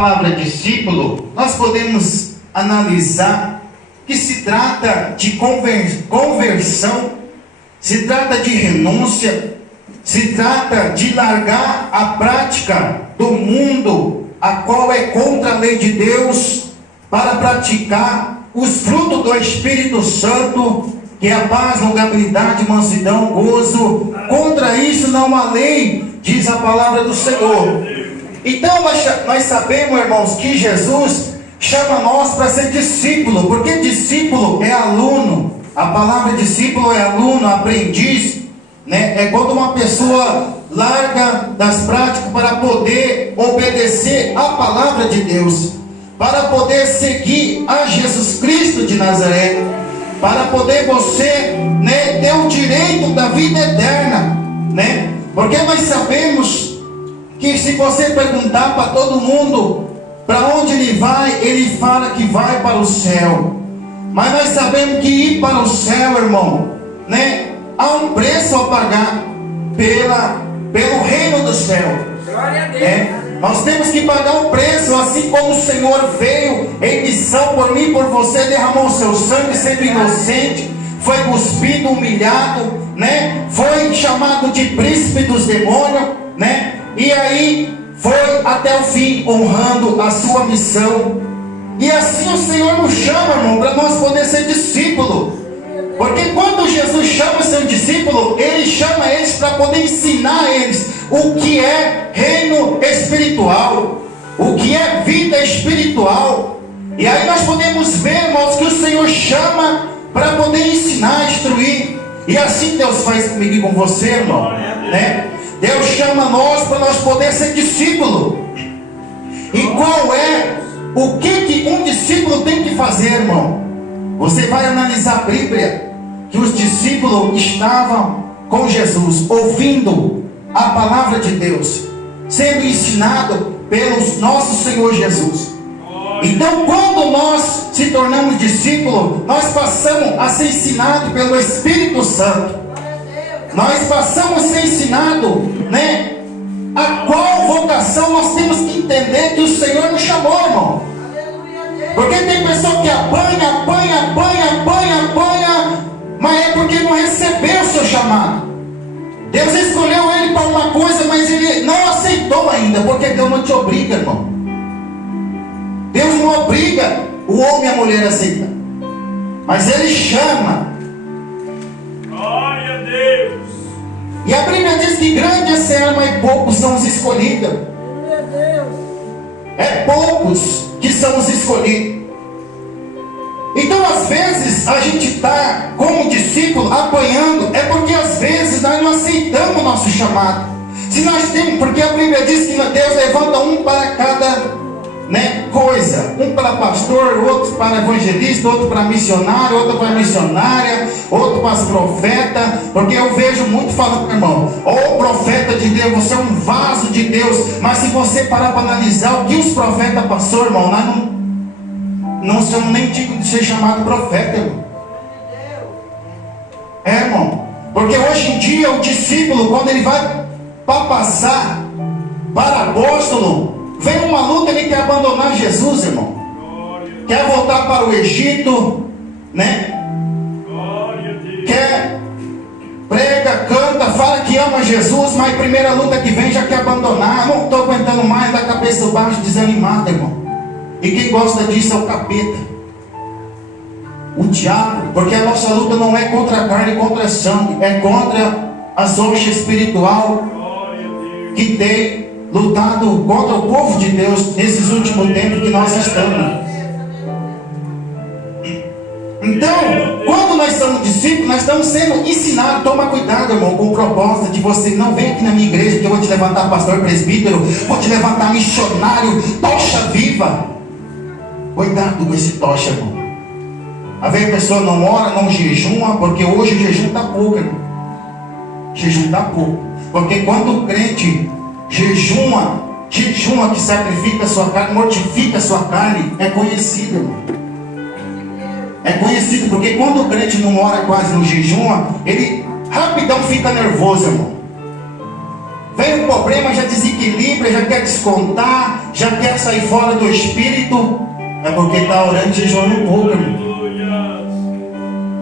palavra discípulo, nós podemos analisar que se trata de conversão, se trata de renúncia, se trata de largar a prática do mundo, a qual é contra a lei de Deus, para praticar os frutos do Espírito Santo, que é a paz, longabilidade, mansidão, gozo. Contra isso não há lei, diz a palavra do Senhor. Então nós sabemos, irmãos, que Jesus chama nós para ser discípulo, porque discípulo é aluno. A palavra discípulo é aluno, aprendiz, né? É quando uma pessoa larga das práticas para poder obedecer a palavra de Deus, para poder seguir a Jesus Cristo de Nazaré, para poder você, né, ter o direito da vida eterna, né? Porque nós sabemos que se você perguntar para todo mundo para onde ele fala que vai para o céu. Mas nós sabemos que ir para o céu, irmão, né, há um preço a pagar pelo reino do céu. Glória a Deus. Né? Nós temos que pagar um preço, assim como o Senhor veio em missão por mim, por você, derramou o seu sangue, sendo inocente, foi cuspido, humilhado, né? Foi chamado de príncipe dos demônios, né? E aí foi até o fim, honrando a sua missão. E assim o Senhor nos chama, irmão, para nós poder ser discípulo. Porque quando Jesus chama o seu discípulo, Ele chama eles para poder ensinar a eles o que é reino espiritual, o que é vida espiritual. E aí nós podemos ver, irmãos, que o Senhor chama para poder ensinar, instruir. E assim Deus faz comigo e com você, irmão, né? Deus chama nós para nós poder ser discípulo. E qual é o que um discípulo tem que fazer, irmão? Você vai analisar a Bíblia, que os discípulos estavam com Jesus, ouvindo a palavra de Deus, sendo ensinado pelo nosso Senhor Jesus. Então, quando nós se tornamos discípulos, nós passamos a ser ensinados pelo Espírito Santo. Nós passamos a ser ensinados, né? A qual vocação nós temos que entender que o Senhor nos chamou, irmão. Porque tem pessoa que apanha, mas é porque não recebeu o seu chamado. Deus escolheu ele para uma coisa, mas ele não aceitou ainda, porque Deus não te obriga, irmão. Deus não obriga o homem e a mulher a aceitar, mas Ele chama. Glória a Deus. E a Bíblia diz que grande é a seara, mas poucos são os escolhidos. É poucos que são os escolhidos. Então às vezes a gente está como discípulo apanhando, é porque às vezes nós não aceitamos o nosso chamado. Se nós temos, porque a Bíblia diz que Deus levanta um para cada, né, coisa, um para pastor, outro para evangelista, outro para missionário, outro para missionária, outro para profeta. Porque eu vejo muito falando, irmão, ô profeta de Deus, você é um vaso de Deus. Mas se você parar para analisar o que os profetas passaram, irmão, nós não somos nem dignos de ser chamado profeta, irmão. É, irmão, porque hoje em dia o discípulo, quando ele vai para passar para apóstolo, vem uma luta, ele quer abandonar Jesus, irmão. Quer voltar para o Egito, né? Quer, prega, canta, fala que ama Jesus, mas a primeira luta que vem já quer abandonar. Não estou aguentando mais, da cabeça baixa, desanimado, irmão. E quem gosta disso é o capeta, o diabo. Porque a nossa luta não é contra a carne e contra a sangue, é contra as hostes espiritual que tem lutado contra o povo de Deus nesses últimos tempos que nós estamos. Então, quando nós somos discípulos, nós estamos sendo ensinados. Toma cuidado, irmão, com o propósito de você não vem aqui na minha igreja que eu vou te levantar pastor, presbítero, vou te levantar missionário, tocha viva. Cuidado com esse tocha, irmão. Às vezes a pessoa não ora, não jejuma, porque hoje o jejum está pouco, irmão. Jejum está pouco. Porque quando o crente jejuma, que sacrifica a sua carne, mortifica a sua carne, é conhecido, irmão. É conhecido, porque quando o crente não ora quase no jejum, ele rapidão fica nervoso, irmão. Vem o problema, já desequilibra, já quer descontar, já quer sair fora do espírito. É porque está orando e jejuando um pouco, irmão.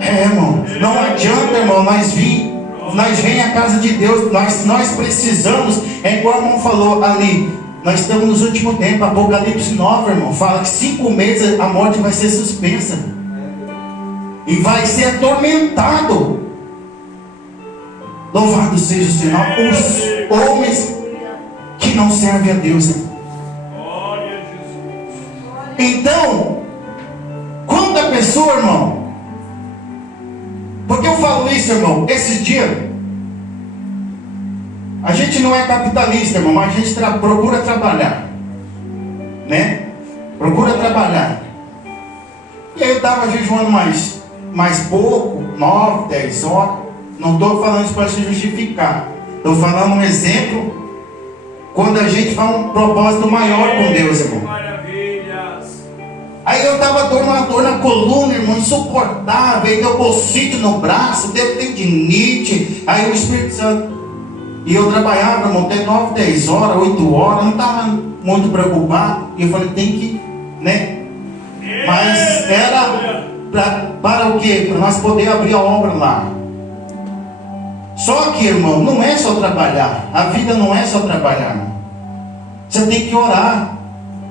Irmão, não adianta, irmão, nós vem à casa de Deus, nós precisamos, é igual o irmão falou ali, nós estamos nos últimos tempos. Apocalipse 9, irmão, fala que 5 meses a morte vai ser suspensa e vai ser atormentado. Louvado seja o Senhor, os homens que não servem a Deus, irmão. Então, quando a pessoa, irmão, porque eu falo isso, irmão, esses dias, a gente não é capitalista, irmão, mas a gente procura trabalhar, né? Procura trabalhar. E aí eu estava jejuando mais pouco, 9, 10 horas. Não estou falando isso para se justificar. Estou falando um exemplo, quando a gente faz um propósito maior com Deus, irmão. Aí eu estava dando uma dor na coluna, irmão, insuportável. Aí deu bolsito no braço, deu tendinite. Aí o Espírito Santo. E eu trabalhava, irmão, até 9, 10 horas, 8 horas. Não estava muito preocupado. E eu falei, tem que, né? Mas era para o quê? Para nós poder abrir a obra lá. Só que, irmão, não é só trabalhar. A vida não é só trabalhar, irmão. Você tem que orar.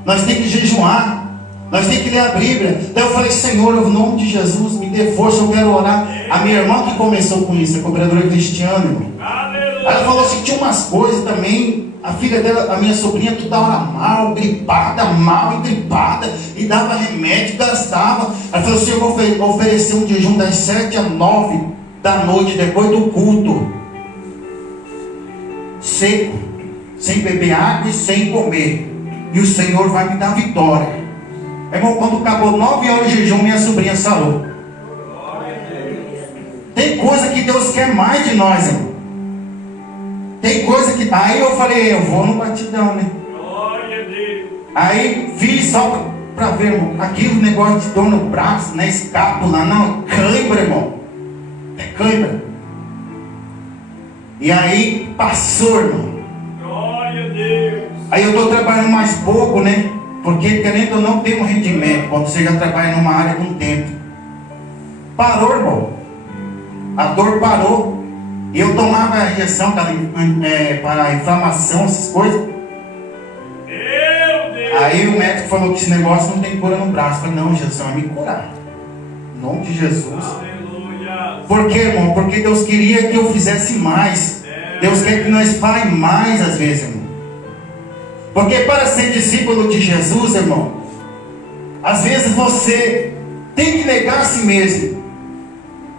Nós temos que jejuar. Nós temos que ler a Bíblia. Então eu falei, Senhor, no nome de Jesus, me dê força, eu quero orar. A minha irmã que começou com isso, a cooperadora cristiana, irmão. Ela falou assim, tinha umas coisas também. A filha dela, a minha sobrinha, toda hora mal, mal e gripada. E dava remédio, gastava. Ela falou assim, eu vou oferecer um jejum das 7 às 9 da noite, depois do culto. Seco, sem beber água e sem comer. E o Senhor vai me dar vitória. Irmão, quando acabou 9 horas de jejum, minha sobrinha sarou. Tem coisa que Deus quer mais de nós, irmão. Tem coisa que... Aí eu falei, eu vou no batidão, né? Aí fiz só para ver, irmão. Aquele negócio de dor no braço, na escápula, não, cãibra, irmão. É cãibra. E aí passou, irmão. Aí eu estou trabalhando mais pouco, né? Porque querendo ou não tem um rendimento quando você já trabalha numa área com tempo. Parou, irmão. A dor parou. E eu tomava a injeção para inflamação, essas coisas. Aí o médico falou que esse negócio não tem cura no braço. Eu falei, não, Jesus vai me curar. Em nome de Jesus. Por quê, irmão? Porque Deus queria que eu fizesse mais. Deus quer que nós façamos mais às vezes, irmão. Porque para ser discípulo de Jesus, irmão, às vezes você tem que negar a si mesmo,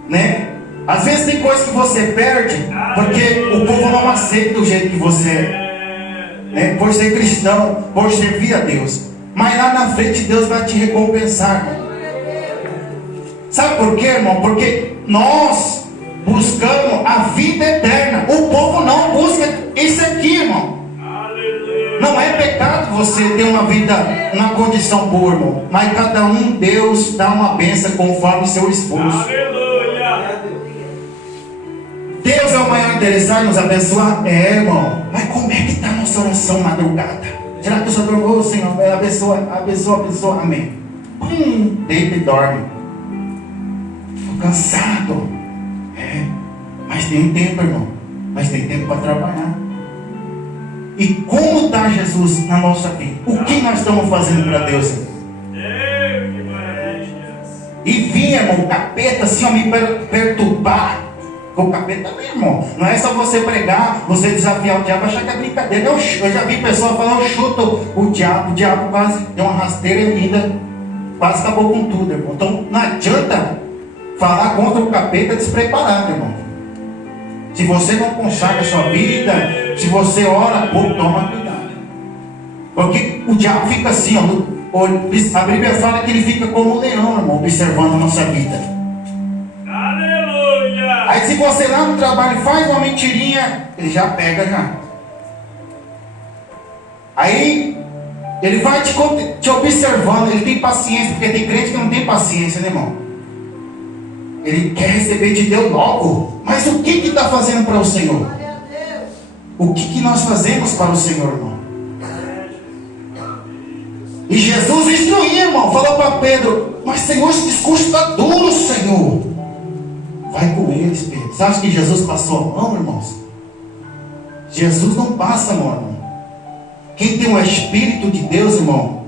né? Às vezes tem coisas que você perde, porque o povo não aceita do jeito que você é, né? Por ser cristão, por servir a Deus. Mas lá na frente Deus vai te recompensar, irmão. Sabe por quê, irmão? Porque nós buscamos a vida eterna. O povo não busca isso aqui, irmão. Não é pecado você ter uma vida, uma condição boa, irmão. Mas cada um, Deus dá uma bênção conforme seu esforço. Aleluia. Deus é o maior interessado em nos abençoar. É, irmão. Mas como é que está a nossa oração madrugada? Será que o Senhor falou, Senhor, abençoa, amém. Deita e dorme. Estou cansado. É. Mas tem tempo, irmão. Mas tem tempo para trabalhar. E como está Jesus na nossa vida? O que nós estamos fazendo para Deus? E vinha, irmão, o capeta assim, a me perturbar. O capeta também, irmão. Não é só você pregar, você desafiar o diabo, achar que é brincadeira. Eu já vi pessoas falando, eu chuto o diabo quase deu uma rasteira e ainda quase acabou com tudo, irmão. Então não adianta falar contra o capeta despreparado, irmão. Se você não consagra a sua vida, se você ora pouco, toma cuidado. Porque o diabo fica assim, ó. A Bíblia fala que ele fica como um leão, irmão, observando a nossa vida. Aleluia! Aí se você lá no trabalho faz uma mentirinha, ele já pega já. Aí ele vai te observando, ele tem paciência, porque tem crente que não tem paciência, né, irmão? Ele quer receber de Deus logo. Mas o que está fazendo para o Senhor? o que nós fazemos para o Senhor, irmão. E Jesus instruía, irmão, falou para Pedro: mas Senhor, esse discurso está duro, Senhor. Vai com eles, Pedro. Você acha que Jesus passou a mão, irmãos? Jesus não passa a mão, irmão. Quem tem o Espírito de Deus, irmão,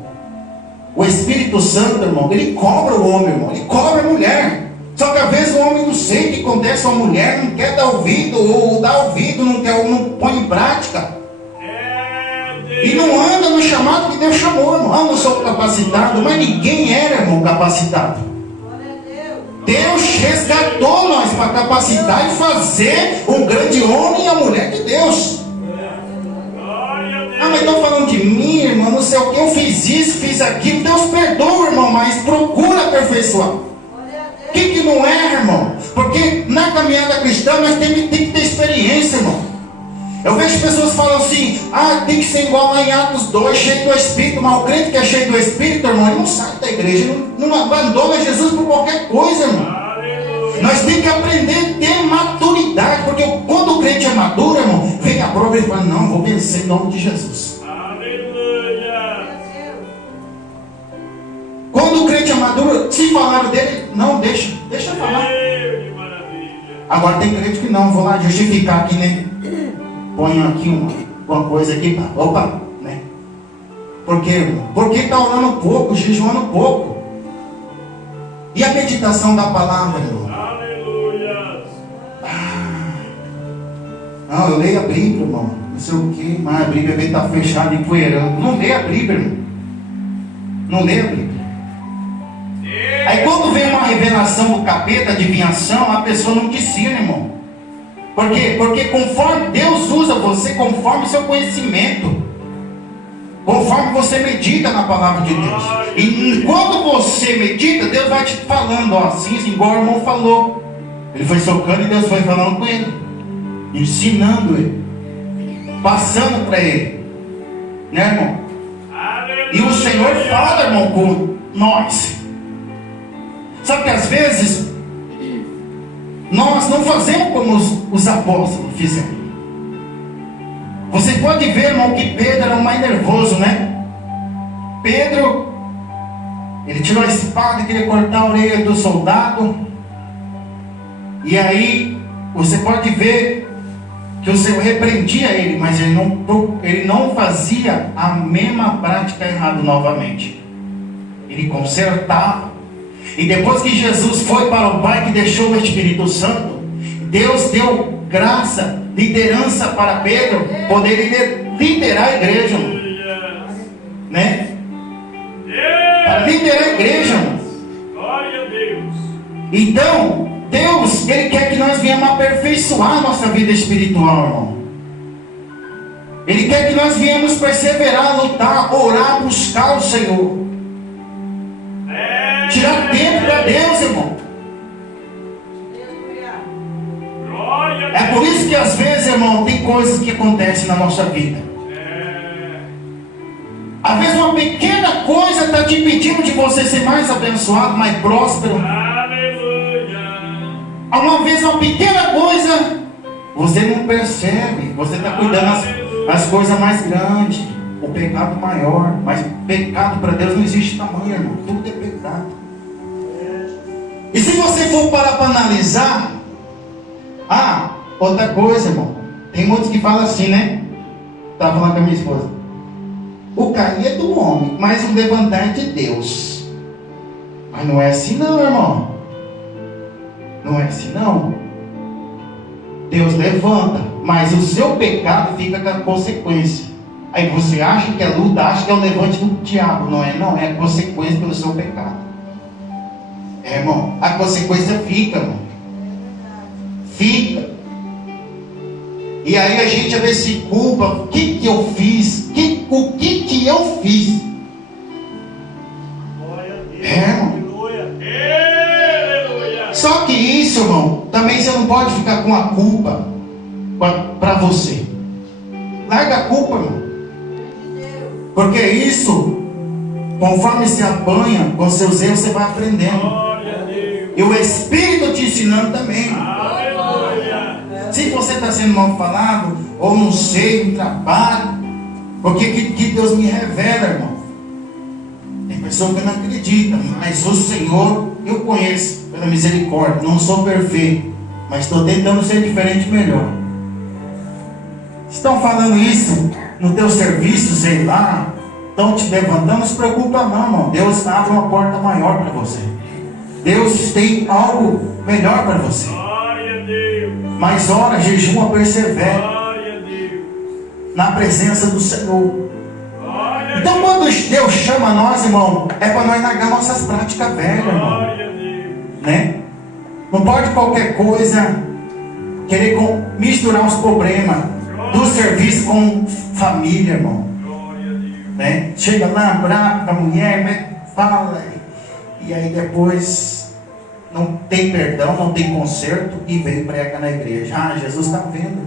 o Espírito Santo, irmão, ele cobra o homem, irmão, ele cobra a mulher. Só que às vezes o homem não sei o que acontece, a mulher não quer dar ouvido, ou dá ouvido, não põe em prática. E não anda no chamado que Deus chamou, irmão. Ah, não sou capacitado, mas ninguém era, irmão, capacitado. Deus resgatou nós para capacitar e fazer um grande homem e a mulher de Deus. Ah, mas estão falando de mim, irmão, não sei o que, eu fiz isso, fiz aquilo. Deus perdoa, irmão, mas procura aperfeiçoar. O que não é, irmão? Porque na caminhada cristã nós temos que ter experiência, irmão. Eu vejo pessoas falando assim: ah, tem que ser igual lá em Atos 2, cheio do Espírito. Mas o crente que é cheio do Espírito, irmão, ele não sai da igreja, não abandona Jesus por qualquer coisa, irmão. Nós temos que aprender a ter maturidade, porque quando o crente é maduro, irmão, vem a prova e ele fala: não, vou vencer em nome de Jesus. Aleluia. Quando o crente é maduro, se falaram dele, não, deixa falar. Agora tem crente que não, vou lá justificar aqui, né? Ponho aqui uma coisa aqui, opa, né? Por quê, irmão? Porque está orando pouco, jejuando pouco. E a meditação da palavra, irmão? Aleluia! Não, eu leio a Bíblia, irmão. Não sei o que, mas a Bíblia vem estar fechada e poeirando. Não leia a Bíblia, irmão. Não leia a Bíblia. Aí quando vem uma revelação do capeta, adivinhação, a pessoa não te ensina, irmão. Por quê? Porque conforme Deus usa você, conforme seu conhecimento, conforme você medita na palavra de Deus. E quando você medita, Deus vai te falando, ó, assim, igual o irmão falou. Ele foi socando e Deus foi falando com ele, ensinando ele, passando para ele, né, irmão? E o Senhor fala, irmão, com nós. Sabe que às vezes nós não fazemos como os apóstolos fizeram. Você pode ver, irmão, que Pedro era o mais nervoso, né? Pedro, ele tirou a espada e queria cortar a orelha do soldado. E aí, você pode ver que o Senhor repreendia ele, mas ele não fazia a mesma prática errada novamente. Ele consertava. E depois que Jesus foi para o Pai, que deixou o Espírito Santo, Deus deu graça, liderança para Pedro poder liderar a igreja, né? Para liderar a igreja, glória a Deus. Então, Deus, Ele quer que nós venhamos aperfeiçoar a nossa vida espiritual, irmão. Ele quer que nós venhamos perseverar, lutar, orar, buscar o Senhor. Tirar tempo para Deus, irmão. É por isso que às vezes, irmão, tem coisas que acontecem na nossa vida. Às vezes uma pequena coisa está te impedindo de você ser mais abençoado, mais próspero. Uma vez uma pequena coisa, você não percebe. Você está cuidando das coisas mais grandes, o pecado maior. Mas pecado para Deus não existe tamanho, irmão. Tudo é pecado. E se você for parar para analisar, outra coisa, irmão, tem muitos que falam assim, né? Estava falando com a minha esposa: o cair é do homem, mas o levantar é de Deus. Mas não é assim não, irmão. Não é assim não. Deus levanta, mas o seu pecado fica com a consequência. Aí você acha que é luta, acha que é o levante do diabo. Não é não, é a consequência pelo seu pecado. Irmão, a consequência fica, irmão. Fica. E aí a gente às vezes se culpa. O que eu fiz? O que eu fiz? Irmão. Só que isso, irmão, também você não pode ficar com a culpa para você. Larga a culpa, irmão. Porque isso, conforme você apanha com seus erros, você vai aprendendo. E o Espírito te ensinando também. Se Se você está sendo mal falado, ou não sei, no trabalho, porque que Deus me revela, irmão. Tem pessoa que não acredita, mas o Senhor eu conheço pela misericórdia. Não sou perfeito, mas estou tentando ser diferente e melhor. Estão falando isso no teu serviço, sei lá, estão te levantando, não se preocupa não, irmão. Deus abre uma porta maior para você. Deus tem algo melhor para você. Mas ora, jejuma, persevera na presença do Senhor. Então quando Deus chama nós, irmão, é para nós largar nossas práticas velhas, irmão, né? Não pode qualquer coisa querer misturar os problemas do serviço com família, irmão, né? Chega lá bravo com a mulher, fala, e aí depois não tem perdão, não tem conserto, e vem prega na igreja. Ah, Jesus está vendo,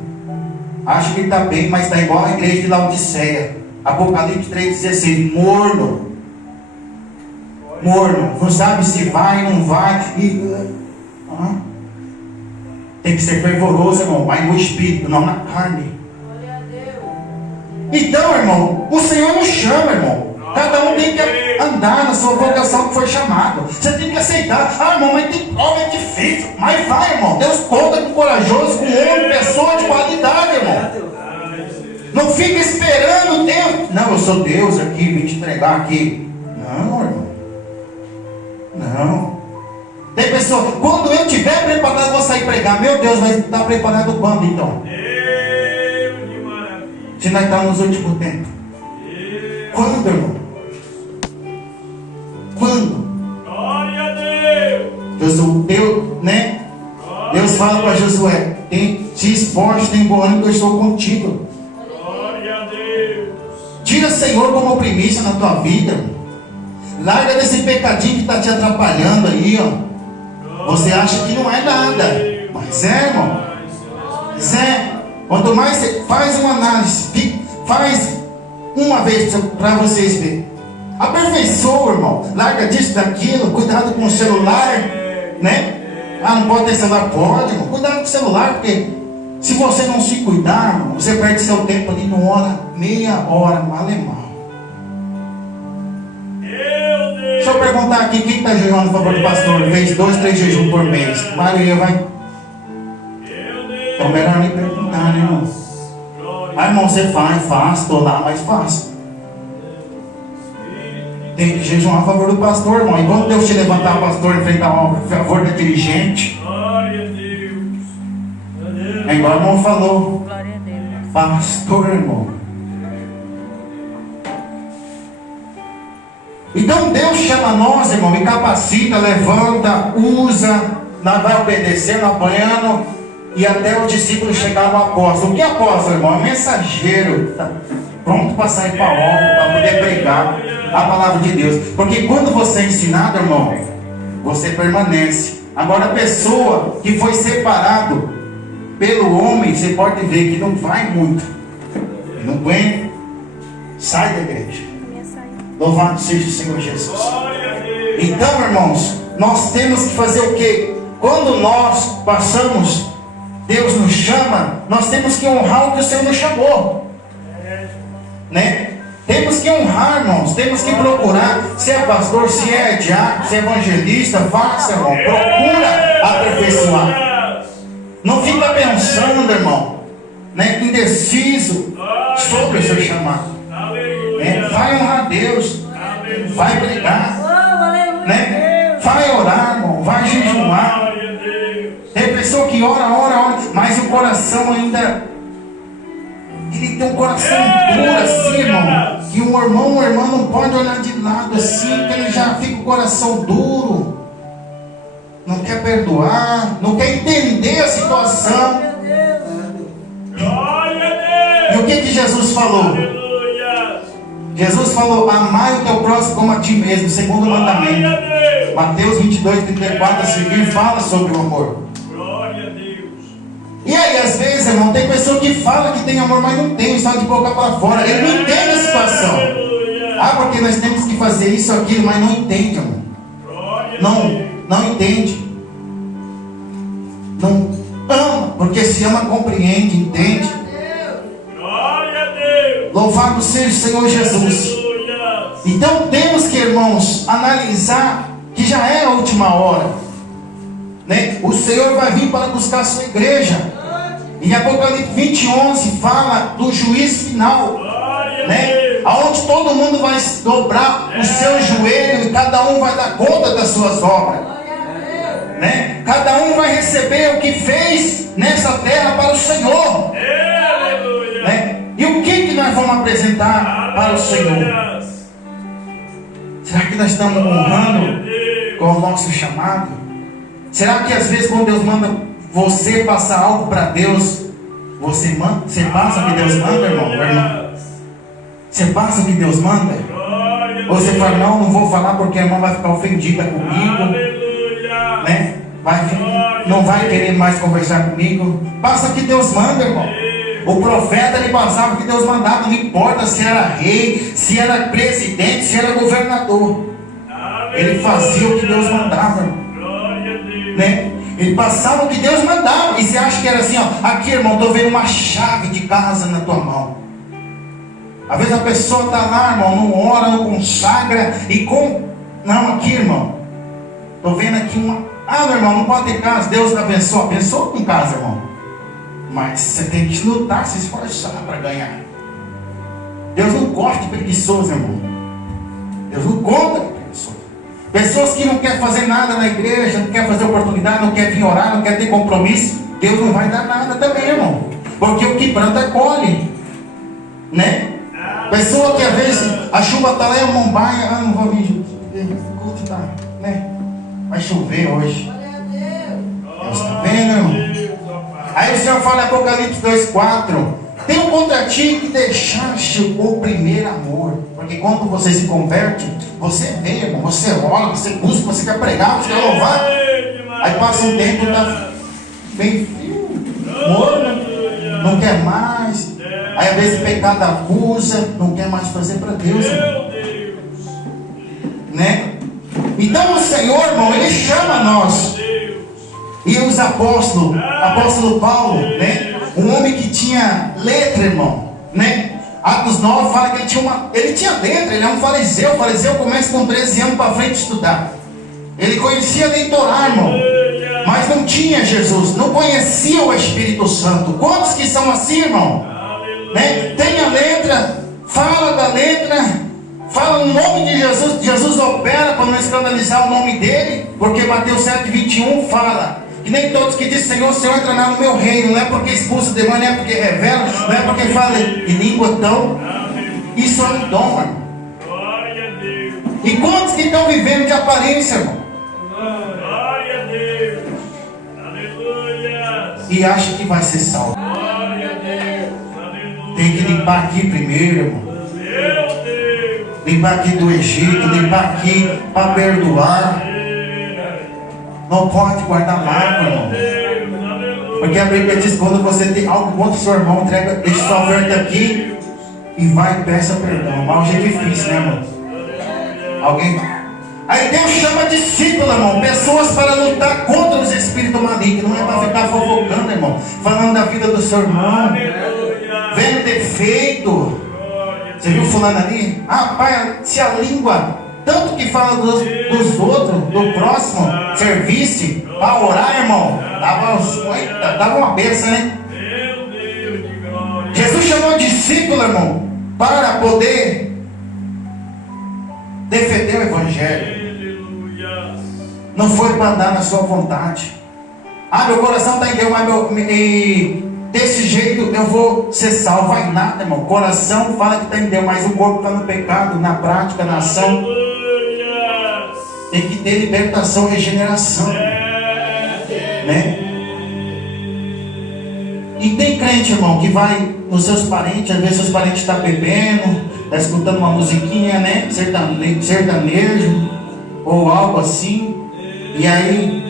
acha que está bem, mas está igual a igreja de Laodiceia. Apocalipse 3,16, morno, não sabe se vai, não vai, tem que ser fervoroso, irmão, vai no espírito, não na carne. Então, irmão, o Senhor nos chama, irmão. Cada um tem que andar na sua vocação que foi chamado. Você tem que aceitar. Ah, irmão, mas tem prova, é difícil. Mas vai, irmão. Deus conta com corajoso, com homem, pessoa de qualidade, irmão. Não fica esperando Deus. Não, eu sou Deus aqui, vim te entregar aqui. Não, irmão. Não. Tem pessoa, quando eu estiver preparado, vou sair pregar. Meu Deus, vai estar preparado quando então? Se nós estamos nos últimos tempos. Quando, irmão? Quando? Glória a Deus. Deus, né? Deus fala para Josué: se esforce, tem bom ânimo, que eu estou contigo. Glória a Deus. Tira o Senhor como primícia na tua vida. Larga desse pecadinho que está te atrapalhando aí, ó. Você acha que não é nada, mas é, irmão. Mas é. Quanto mais você faz uma análise, faz uma vez para vocês verem. Aperfeiçoa, irmão. Larga disso, daquilo. Cuidado com o celular, né? Ah, não pode ter celular? Pode, irmão. Cuidado com o celular, porque se você não se cuidar, irmão, você perde seu tempo ali numa hora, meia hora, mal e mal. Deixa eu perguntar aqui, quem está jejuando a favor do pastor? Fez 2, 3 jejuns por mês. Maria, vai. Então melhor nem perguntar, né, irmão? Ah, irmão, você faz, estou lá, mas faz. Tem que jejuar a favor do pastor, irmão. E quando Deus te levantar, pastor, enfrentar a favor da dirigente. Glória a Deus. É igual o irmão falou. Pastor, irmão. Então Deus chama nós, irmão, me capacita, levanta, usa, nós vai obedecendo, apanhando, e até o discípulo chegar no apóstolo. O que é apóstolo, irmão? É mensageiro, está pronto para sair para a obra, para poder pregar a palavra de Deus. Porque quando você é ensinado, irmão, você permanece. Agora a pessoa que foi separado pelo homem, você pode ver que não vai muito, não aguenta, sai da igreja. Louvado seja o Senhor Jesus. Então, irmãos, nós temos que fazer o quê? Quando nós passamos, Deus nos chama, nós temos que honrar o que o Senhor nos chamou, né? Temos que honrar, irmãos. Temos que procurar. Se é pastor, se é diácono, se é evangelista, faça, irmão. Procura aperfeiçoar. Não fica pensando, irmão, né, indeciso sobre o seu chamado. Vai honrar Deus, vai pregar, né? Vai orar, irmão, vai jejuar. Tem pessoa que ora, mas o coração ainda, ele tem um coração duro assim, irmão, que um irmão, uma irmã não pode olhar de lado assim, que ele já fica com o coração duro, não quer perdoar, não quer entender a situação. E o que Jesus falou? Jesus falou: amai o teu próximo como a ti mesmo, segundo o mandamento. Mateus 22, 34 a seguir fala sobre o amor. Glória a Deus. E aí, às vezes, irmão, tem pessoa que fala que tem amor, mas não tem, está de boca para fora. Ele não entende a situação. Ah, porque nós temos que fazer isso, aquilo, mas não entende, irmão. Não entende. Não ama, porque Porque se ama, compreende, entende. Glória a Deus. Louvado seja o Senhor Jesus. Aleluia. Então temos que, irmãos, analisar que já é a última hora, né? O Senhor vai vir para buscar a sua igreja. Em Apocalipse 20:11 fala do juízo final, Glória a né? Deus. Aonde todo mundo vai dobrar o seu joelho e cada um vai dar conta das suas obras, né? Cada um vai receber o que fez nessa terra para o Senhor, Aleluia. né? E o que nós vamos apresentar para o Senhor? Será que nós estamos honrando com o nosso chamado? Será que às vezes quando Deus manda você passar algo para Deus, você passa o que Deus manda, irmão? Você passa o que Deus manda? Ou você fala, não vou falar porque a irmã vai ficar ofendida comigo, né? Não vai querer mais conversar comigo. Passa o que Deus manda, irmão. O profeta, ele passava o que Deus mandava. Não importa se era rei, se era presidente, se era governador. Ele fazia o que Deus mandava, irmão, né? Ele passava o que Deus mandava. E você acha que era assim, ó, aqui, irmão, estou vendo uma chave de casa na tua mão. Às vezes a pessoa está lá, irmão, não ora, não consagra e não, aqui, irmão, estou vendo aqui uma... meu irmão, não pode ter casa. Deus abençoa com casa, irmão. Mas você tem que lutar, se esforçar para ganhar. Deus não gosta de preguiçoso, irmão. Deus não conta de preguiçoso. Pessoas que não querem fazer nada na igreja, não querem fazer oportunidade, não querem vir orar, não querem ter compromisso, Deus não vai dar nada também, irmão. Porque o que planta colhe, né? Pessoa que às vezes a chuva está lá em Mumbai, não vou vir, tá, né? Vai chover hoje. Deus está vendo, irmão? Aí o Senhor fala em Apocalipse 2:4, tem um contra ti que deixaste o primeiro amor. Porque quando você se converte, você vê, irmão, você ora, você busca, você quer pregar, você quer louvar. Aí passa um tempo, está bem frio, morno, não quer mais. Aí às vezes o pecado acusa, não quer mais fazer para Deus, irmão, né? Então o Senhor, irmão, Ele chama nós. E os apóstolos, apóstolo Paulo, né? Um homem que tinha letra, irmão, né? Atos 9 fala que ele tinha letra, ele é um fariseu. O fariseu começa com 13 anos para frente estudar. Ele conhecia a lei Torá, irmão, mas não tinha Jesus, não conhecia o Espírito Santo. Quantos que são assim, irmão? Né? Tem a letra, fala da letra, fala no nome de Jesus. Jesus opera para não escandalizar o nome dele, porque Mateus 7:21 fala que nem todos que dizem Senhor, Senhor, entrará no meu reino. Não é porque expulsa o demônio, não é porque revela, não é porque fala em língua tão. Isso é um dom, irmão. E quantos que estão vivendo de aparência, irmão? Glória a Deus. Aleluia. E acha que vai ser salvo. Glória a Deus. Aleluia. Tem que limpar aqui primeiro, irmão. Meu Deus. Limpar aqui do Egito, limpar aqui para perdoar. Não pode guardar mágoa, irmão. Porque a Bíblia diz: quando você tem algo contra o seu irmão, entrega, deixa sua oferta aqui e vai e peça perdão. Mas hoje é difícil, né, irmão? Alguém? Aí Deus chama discípulo, irmão, pessoas para lutar contra os espíritos malignos. Não é para ficar fofocando, irmão, falando da vida do seu irmão, vendo defeito. Você viu fulano ali? Pai, se a língua tanto que fala dos outros, do próximo, serviço, para orar, irmão, dava uma benção, né? Jesus chamou discípulo, irmão, para poder defender o Evangelho. Não foi para andar na sua vontade. Meu coração está em Deus, mas desse jeito eu vou ser salvo. Vai nada, irmão. O coração fala que está em Deus, mas o corpo está no pecado, na prática, na ação. Tem que ter libertação, regeneração, né? E tem crente, irmão, que vai nos seus parentes, às vezes seus parentes estão bebendo, está escutando uma musiquinha, né? Sertanejo, ou algo assim. E aí,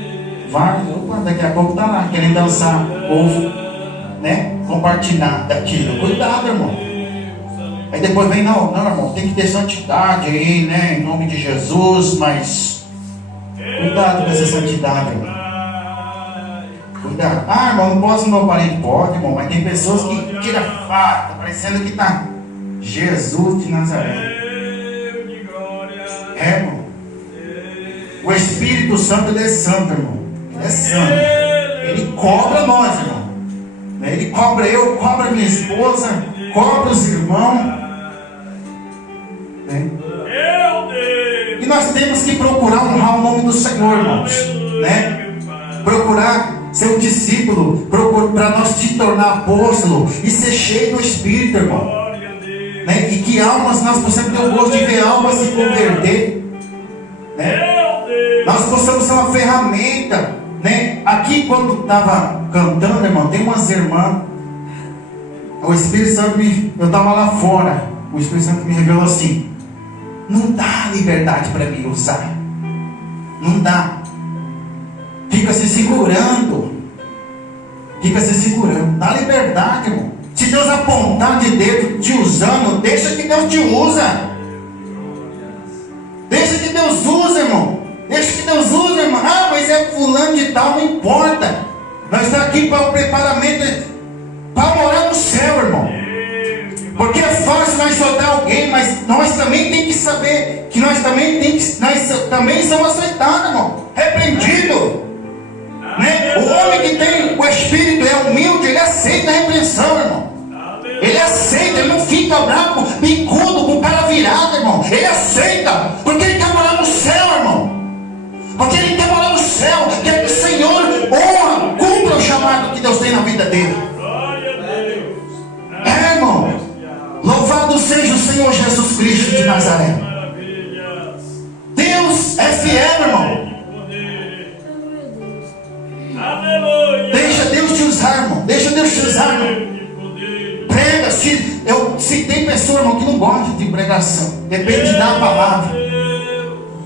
daqui a pouco está lá, querendo dançar, ou, né? Compartilhar daquilo. Cuidado, irmão. Aí depois vem, não, irmão, tem que ter santidade aí, né? Em nome de Jesus, mas cuidado com essa santidade, irmão. Cuidado. Ah, irmão, não posso no meu parente? Pode, irmão, mas tem pessoas que tiram fato, parecendo que está Jesus de Nazaré. Deus de glória. É, irmão. O Espírito Santo, ele é santo, irmão. Ele é santo. Ele cobra nós, irmão. Ele cobra eu, cobra minha esposa, cobra os irmãos. Né? Meu Deus. E nós temos que procurar honrar o nome do Senhor, irmãos. Né? Procurar ser um discípulo, para nós se tornar apóstolo e ser cheio do Espírito, irmão. Glória a Deus. Né? E que almas nós possamos ter o gosto de ver almas se converter. Né? Meu Deus. Nós possamos ser uma ferramenta. Né? Aqui, quando estava cantando, irmão, tem umas irmãs. O Espírito Santo eu estava lá fora. O Espírito Santo me revelou assim: não dá liberdade para mim usar. Não dá. Fica se segurando. Fica se segurando. Dá liberdade, irmão. Se Deus apontar de dedo te usando, deixa que Deus te usa. Deixa que Deus usa, irmão. Deixa que Deus usa, irmão. Ah, mas é fulano de tal, não importa. Nós estamos aqui para o preparamento para morar no céu, irmão. Porque é fácil nós soltar alguém, mas nós também temos que saber que nós também somos aceitados, irmão. Repreendido. Né? O homem que tem o Espírito é humilde, ele aceita a repreensão, irmão. Ele aceita, ele não fica bravo, bicudo, com cara virada, irmão. Ele aceita, porque ele quer morar no céu, irmão. Porque ele quer morar no céu, quer que o Senhor honra, cumpra o chamado que Deus tem na vida dele. Glória a Deus. É, irmão. Louvado seja o Senhor Jesus Cristo de Nazaré. Maravilhas. Deus é fiel, irmão. Aleluia. Deixa Deus te usar, irmão. Deixa Deus te usar, irmão. Prega. Se tem pessoa, irmão, que não gosta de pregação, depende de dar a palavra.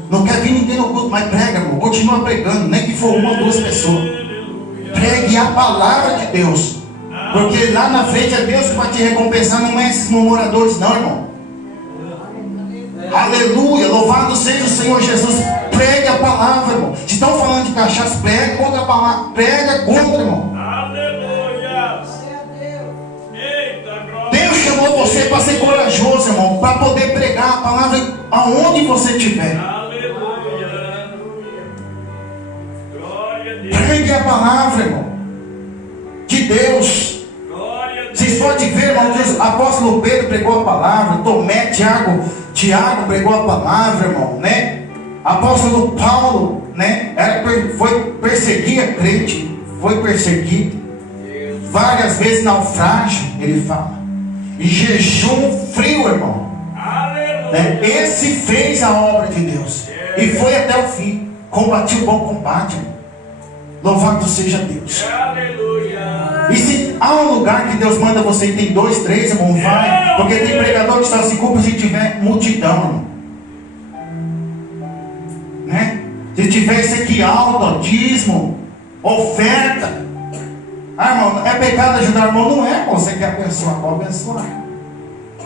Não quer vir ninguém no culto, mas prega, irmão. Continua pregando, nem que for uma ou duas pessoas. Pregue a palavra de Deus. Porque lá na frente é Deus que vai te recompensar, não é esses murmuradores, não, irmão. Aleluia, louvado seja o Senhor Jesus. Pregue a palavra, irmão. Se estão falando de cachaça, prega contra a palavra. Prega contra, irmão. Aleluia. Eita, glória. Deus chamou você para ser corajoso, irmão, para poder pregar a palavra aonde você estiver. Aleluia. Glória a Deus. Pregue a palavra, irmão, de Deus. Glória a Deus. Vocês podem ver, irmão, que o apóstolo Pedro pregou a palavra, Tomé, Tiago pregou a palavra, irmão, né? Apóstolo Paulo, né? Foi perseguir crente, foi perseguido. Várias vezes naufrágio, ele fala. E jejum frio, irmão. Aleluia. Né? Esse fez a obra de Deus. E foi até o fim. Combatiu o bom combate, irmão. Louvado seja Deus. Aleluia. E se há um lugar que Deus manda você e tem 2, 3, irmão, vai. Porque tem pregador que só se culpa se tiver multidão, irmão. Né? Se tiver esse aqui alto, dízimo, oferta. Ah, irmão, é pecado ajudar o irmão? Não é, irmão. Você quer abençoar, pode abençoar.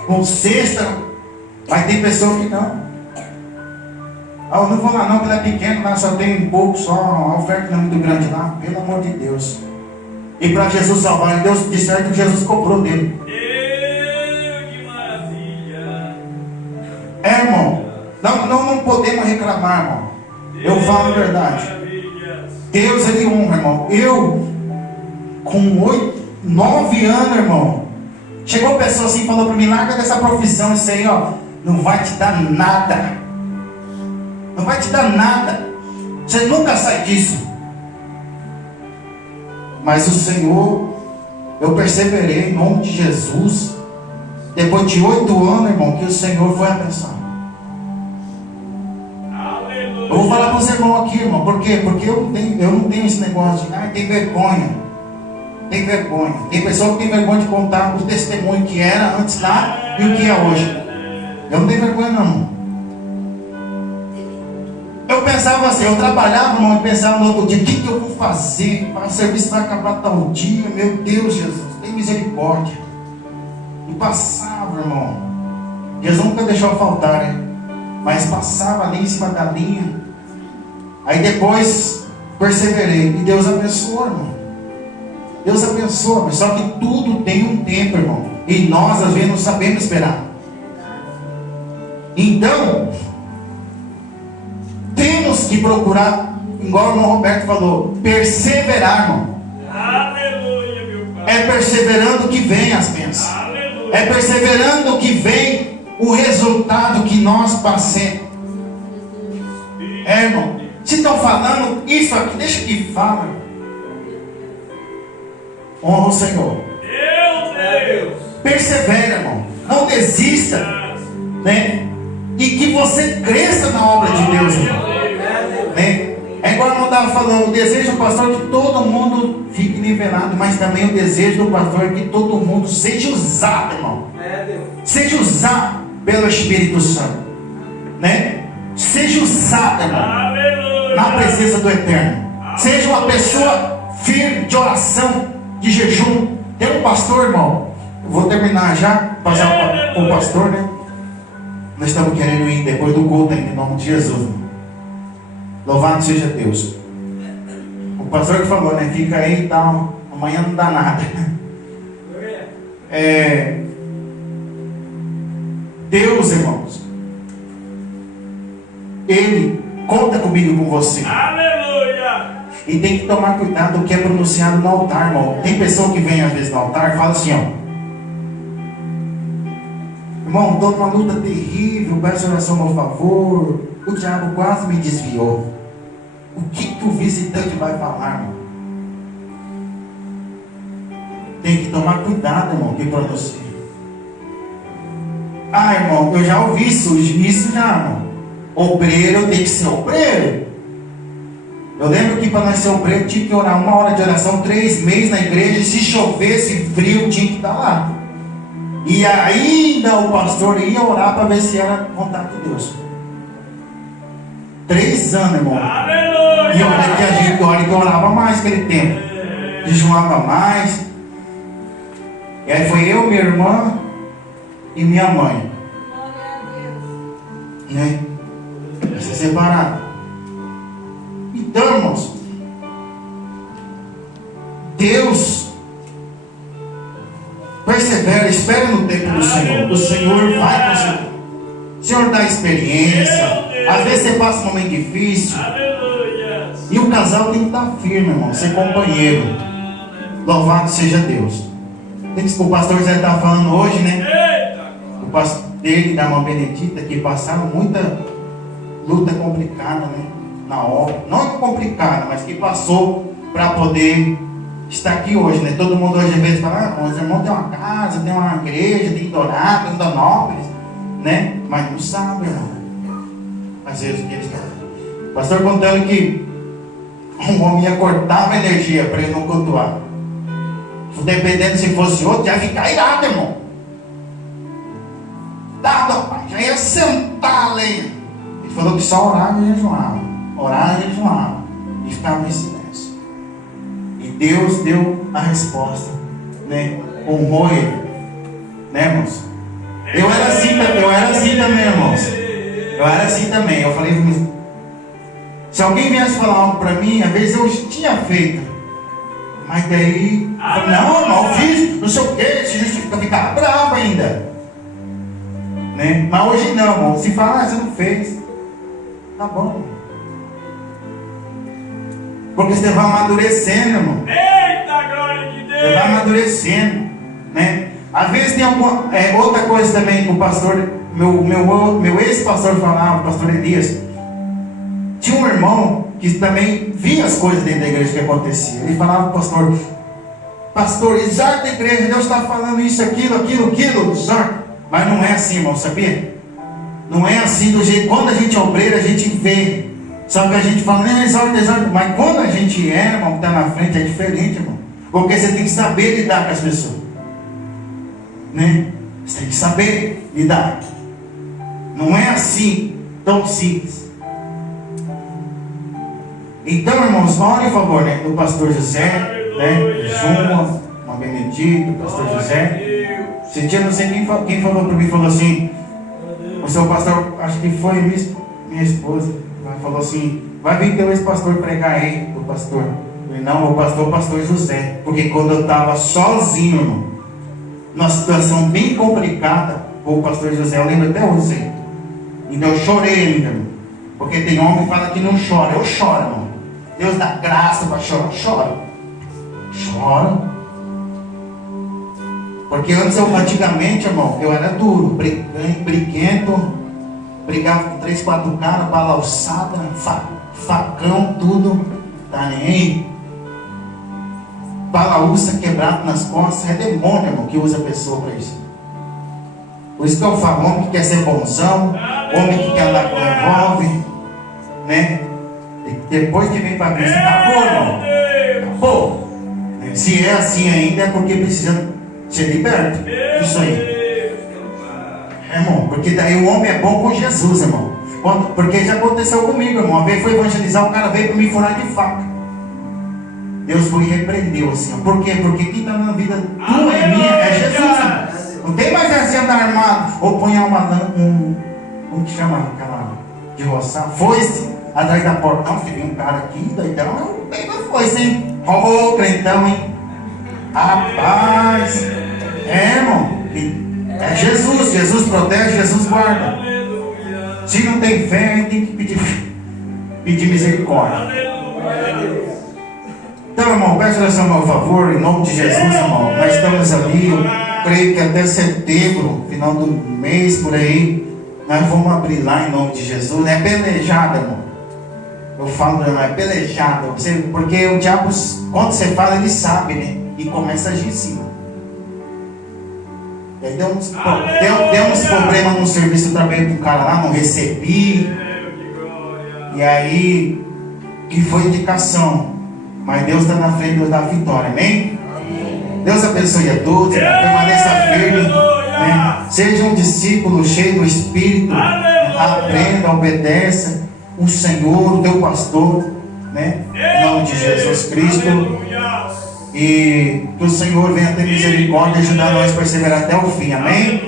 Com cesta, mas tem pessoa que não. Ah, eu não vou lá não, porque ele é pequeno, lá só tem um pouco, só a oferta não é muito grande lá. Pelo amor de Deus. E para Jesus salvar, Deus disseram que Jesus cobrou dele. Deus, que maravilha. É, irmão. Não podemos reclamar, irmão. Eu falo a verdade. Maravilhas. Deus, ele honra, irmão. Eu, com 9 anos, irmão, chegou pessoa assim e falou para mim: larga dessa profissão, isso aí, ó, não vai te dar nada. Não vai te dar nada. Você nunca sai disso. Mas o Senhor, eu perseverei em nome de Jesus. Depois de 8 anos, irmão, que o Senhor foi abençoado. Aleluia. Eu vou falar para os irmãos aqui, irmão. Por quê? Porque eu não tenho esse negócio de tem vergonha. Tem vergonha. Tem pessoa que tem vergonha de contar o testemunho que era antes lá e o que é hoje. Eu não tenho vergonha, não. Eu pensava assim, eu trabalhava, irmão, e pensava no outro dia: o que eu vou fazer? O serviço vai acabar tal dia. Meu Deus, Jesus, tem misericórdia. E passava, irmão. Jesus nunca deixou faltar, né? Mas passava ali em cima da linha. Aí depois perseverei. E Deus abençoou, irmão. Deus abençoa, mas só que tudo tem um tempo, irmão. E nós às vezes não sabemos esperar. Então, temos que procurar, igual o irmão Roberto falou, perseverar, irmão. Aleluia, meu Pai. É perseverando que vem as bênçãos. Aleluia. É perseverando que vem o resultado que nós passemos. Irmão, se estão falando isso aqui, deixa que fala. Honra o Senhor. Meu Deus. Persevera, irmão. Não desista, né? E que você cresça na obra de Deus, irmão. Né? É igual eu estava falando, o desejo do pastor é que todo mundo fique nivelado, mas também o desejo do pastor é que todo mundo seja usado, irmão. Seja usado pelo Espírito Santo, né? Seja usado, irmão, Aleluia. na presença do Eterno. Seja uma pessoa firme de oração, de jejum. Tem um pastor, irmão, eu vou terminar já, passar para o pastor, né? Nós estamos querendo ir depois do culto ainda, em nome de Jesus, irmão. Louvado seja Deus. O pastor que falou, né? Fica aí e tal, amanhã não dá nada. Deus, irmãos, Ele conta comigo e com você. Aleluia. E tem que tomar cuidado do que é pronunciado no altar, irmão. Tem pessoa que vem às vezes no altar e fala assim, ó: irmão, estou numa luta terrível, peço oração a meu favor. O diabo quase me desviou. O que o visitante vai falar, irmão? Tem que tomar cuidado, irmão, que pronuncia. Ah, irmão, eu já ouvi isso já, irmão. Obreiro tem que ser obreiro. Eu lembro que para nós ser obreiro tinha que orar 1 hora de oração, 3 meses na igreja. E se chovesse frio, tinha que estar lá. E ainda o pastor ia orar para ver se era vontade de Deus. 3 anos, irmão. Aleluia. E olha que a gente olha que orava mais aquele tempo. Jejuava mais. E aí foi eu, minha irmã e minha mãe. Né? Se separaram. Então, irmãos, Deus persevera, espera no tempo do Senhor. O Senhor vai conseguir. O Senhor dá experiência. Às vezes você passa um momento difícil. Aleluia. E o casal tem que estar firme, irmão, ser companheiro. Louvado seja Deus. O pastor Zé está falando hoje, né? Eita. O pastor dele, da irmã Benedita, que passaram muita luta complicada, né? Na obra. Não complicada, mas que passou para poder estar aqui hoje, né? Todo mundo hoje às vezes fala: ah, os irmãos têm uma casa, tem uma igreja, tem Dourado, tem Donópolis, né? Mas não sabe, irmão. Às vezes o que eles estão. O pastor contando que um homem ia cortar a energia para ele não cultuar. Dependendo se fosse outro, já ia ficar irado, irmão. Rapaz, já ia sentar a lenha. Ele falou que só orava e jejuava. Orava e jejuava. E ficava em silêncio. E Deus deu a resposta, né? Honrou ele. Né, irmãos? Eu era assim também, irmãos. Eu era assim também. Eu falei, se alguém viesse falar algo para mim, às vezes eu tinha feito. Mas daí, eu falei, não, irmão, fiz, não sei o que, se justifica, ficar bravo ainda. Né? Mas hoje não, irmão. Se falar, você não fez, tá bom. Porque você vai amadurecendo, irmão. Eita, glória de Deus. Você vai amadurecendo, né? Às vezes tem alguma outra coisa também que o pastor, meu ex-pastor falava, o pastor Elias. Tinha um irmão que também via as coisas dentro da igreja que aconteciam. Ele falava para o pastor, exorta a igreja, Deus está falando isso, aquilo, exorta. Mas não é assim, irmão, sabia? Não é assim do jeito. Quando a gente é obreiro, a gente vê. Só que a gente fala, não, exorta. Mas quando a gente irmão, que está na frente, é diferente, irmão. Porque você tem que saber lidar com as pessoas. Né? Você tem que saber lidar. Não é assim, tão simples. Então, irmãos, olhem por favor, né? Do pastor José, né? Juma, uma Benedito, o pastor José. Esse dia, não sei quem falou para mim, falou assim: o seu pastor, acho que foi minha esposa, ela falou assim: vai vir teu ex-pastor pregar aí, o pastor falei, não, o pastor José. Porque quando eu estava sozinho, irmão, numa situação bem complicada, o pastor José, eu lembro até hoje. Então eu chorei ainda, irmão. Porque tem homem que fala que não chora. Eu choro, irmão. Deus dá graça para chorar. Eu choro. Choro. Porque antigamente, irmão, eu era duro, briguento, brigava com 3, 4 caras, bala alçada, facão, tudo, tá nem aí. Balaúça quebrado nas costas, é demônio, irmão, que usa a pessoa para isso. Por isso que eu falo, homem que quer ser bonzão, homem que quer andar com revólver, né? E depois que vem para Cristo, acabou, irmão. Acabou. Se é assim ainda, é porque precisa ser liberto. Isso aí. Irmão, porque daí o homem é bom com Jesus, irmão. Porque já aconteceu comigo, irmão. Uma vez foi evangelizar, o cara veio para me furar de faca. Deus foi e repreendeu assim. Por quê? Porque quem está na vida tua e minha é Jesus, irmão. Não tem mais essa de andar armado. Ou punhar como que chama aquela de roçar? Foice atrás da porta. Não, se tem um cara aqui, doidão, eu pego a foice, hein? Ô, crentão, hein? Rapaz. É, irmão. É Jesus. Jesus protege, Jesus guarda. Se não tem fé, tem que pedir misericórdia. Então, irmão, peço oração a meu favor, em nome de Jesus, irmão. Nós estamos ali, eu creio que até setembro, final do mês, por aí, nós vamos abrir lá em nome de Jesus. Não é pelejada, irmão. Eu falo, não é pelejada. Porque o diabo, quando você fala, ele sabe, né? E começa a agir em cima. E aí deu uns problemas no serviço, eu trabalhei com um cara lá, não recebi. E aí, que foi indicação. Mas Deus está na frente, Deus dá a vitória, amém? Deus abençoe a todos, permaneça firme, né? Seja um discípulo cheio do Espírito, aprenda, obedeça o Senhor, o teu pastor, né? Em nome de Jesus Cristo. E que o Senhor venha ter misericórdia e ajudar nós a perseverar até o fim, amém?